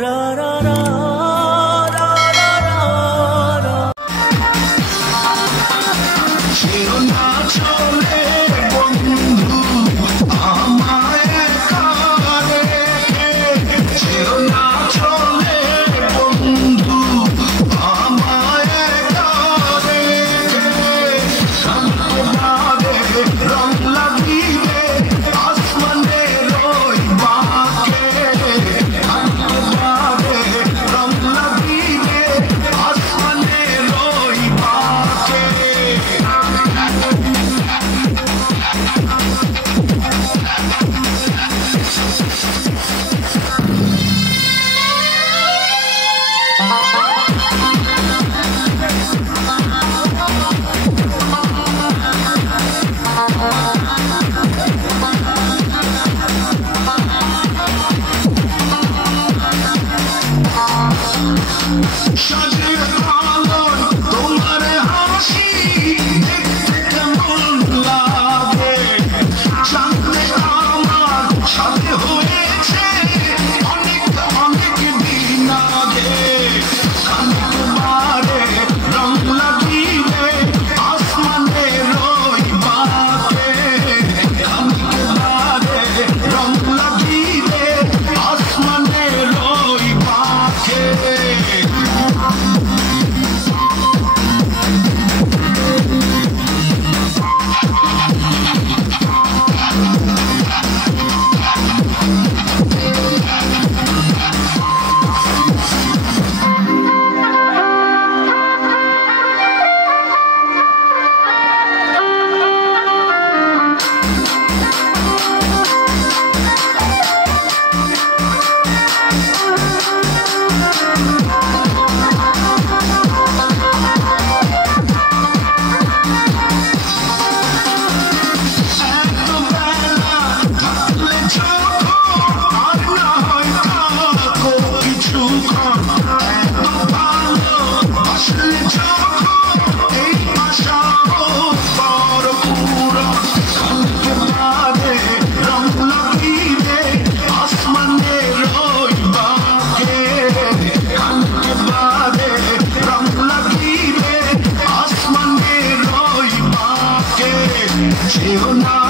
রা রা রা রা রা রা রা। ছেড়ো না চলে বন্ধু আমায় একা রেখে, ছেড়ো না চলে বন্ধু আমায় একা রেখে। কানকে বাদে রং লাগিয়ে আসমানের ওই বাঁকে, কানকে বাদে রং লাগিয়ে আসমানের ওই বাঁকে। সাজের আলোয় তোমার হাসি দেখতে কেমন লাগে, জানতে আমার সাথে হয়েছে অনেক অনেক দিন আগে। কানকে বাদে রং লাগিয়ে আসমানের ওই বাঁকে, কানকে বাদে রং লাগিয়ে আসমানের ওই বাঁকে। You're not